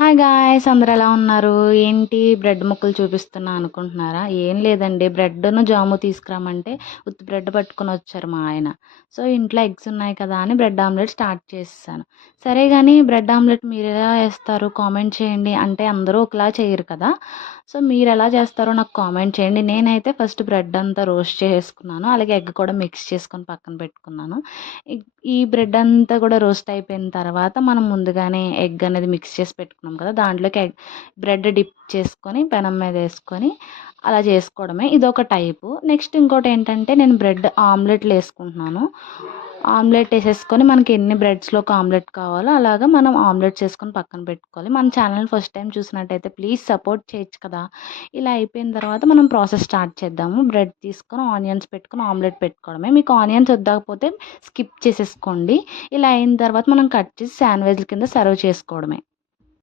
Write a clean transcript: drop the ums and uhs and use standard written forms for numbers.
Hi guys, అందరూ ఎలా ఉన్నారు? ఏంటి బ్రెడ్ ముక్కలు చూపిస్తున్నా అనుకుంటున్నారా? ఏం లేదండి, బ్రెడ్‌ను జాము తీసుకురమ్మంటే ఉత్తి బ్రెడ్ పట్టుకొని వచ్చారు మా ఆయన. సో, ఇంట్లో ఎగ్స్ ఉన్నాయి కదా అని బ్రెడ్ ఆమ్లెట్ స్టార్ట్ చేసేసాను. సరే గాని బ్రెడ్ ఆమ్లెట్ మీరెలా ఏస్తారు కామెంట్ చేయండి. అంటే అందరూ ఒకలా చేయరు కదా! సో, మీరెలా చేస్తారో నాకు కామెంట్ చేయండి. నేనైతే ఫస్ట్ బ్రెడ్ అంతా రోస్ట్ చేసుకున్నాను. అలాగే ఎగ్ కూడా మిక్స్ చేసుకొని పక్కన పెట్టుకున్నాను. ఇగ్ ఈ బ్రెడ్ అంతా కూడా రోస్ట్ అయిపోయిన తర్వాత మనం ముందుగానే ఎగ్ అనేది మిక్స్ చేసి పెట్టుకున్నాం కదా! దాంట్లోకి బ్రెడ్ డిప్ చేసుకొని పెనం మీద ఏసుకొని అలా చేసుకోవడమే. ఇదొక టైపు. నెక్స్ట్ ఇంకోటేంటంటే నేను బ్రెడ్ ఆమ్లెట్‌లేసుకుంటున్నాను. ఆమ్లెట్ ఏసేసుకొని మనకి ఎన్ని బ్రెడ్స్‌లోకి ఆమ్లెట్ కావాలో అలాగా మనం ఆమ్లెట్స్ ఏసుకొని పక్కన పెట్టుకోవాలి. మన ఛానల్ ఫస్ట్ టైమ్ చూసినట్టయితే ప్లీజ్ సపోర్ట్ చేయొచ్చు కదా! ఇలా అయిపోయిన తర్వాత మనం ప్రాసెస్ స్టార్ట్ చేద్దాము. బ్రెడ్ తీసుకొని ఆనియన్స్ పెట్టుకొని ఆమ్లెట్ పెట్టుకోవడమే. మీకు ఆనియన్స్ వద్దకపోతే స్కిప్ చేసేసుకోండి. ఇలా అయిన తర్వాత మనం కట్ చేసి శాండ్‌విచ్‌ల కింద సర్వ్ చేసుకోవడమే.